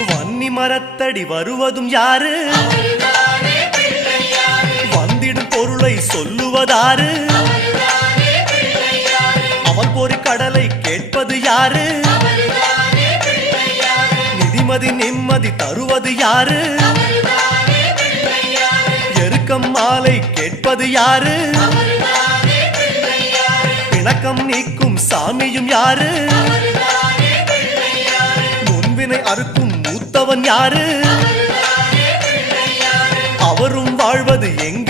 வன்னி மரத்தடி வருவதும் யாரு? வந்திடும் பொருளை சொல்லுவதாரு? அவன் பொறி கடலை கேட்பது யாரு? நிதிமதி நிம்மதி தருவது யாரு? எருக்கம் மாலை கேட்பது யாரு? பிணக்கம் நீக்கும் சாமியும் யாரு? முன்வினை அறுக்கும் மூத்தவன் யாரு? அவரும் வாழ்வது எங்க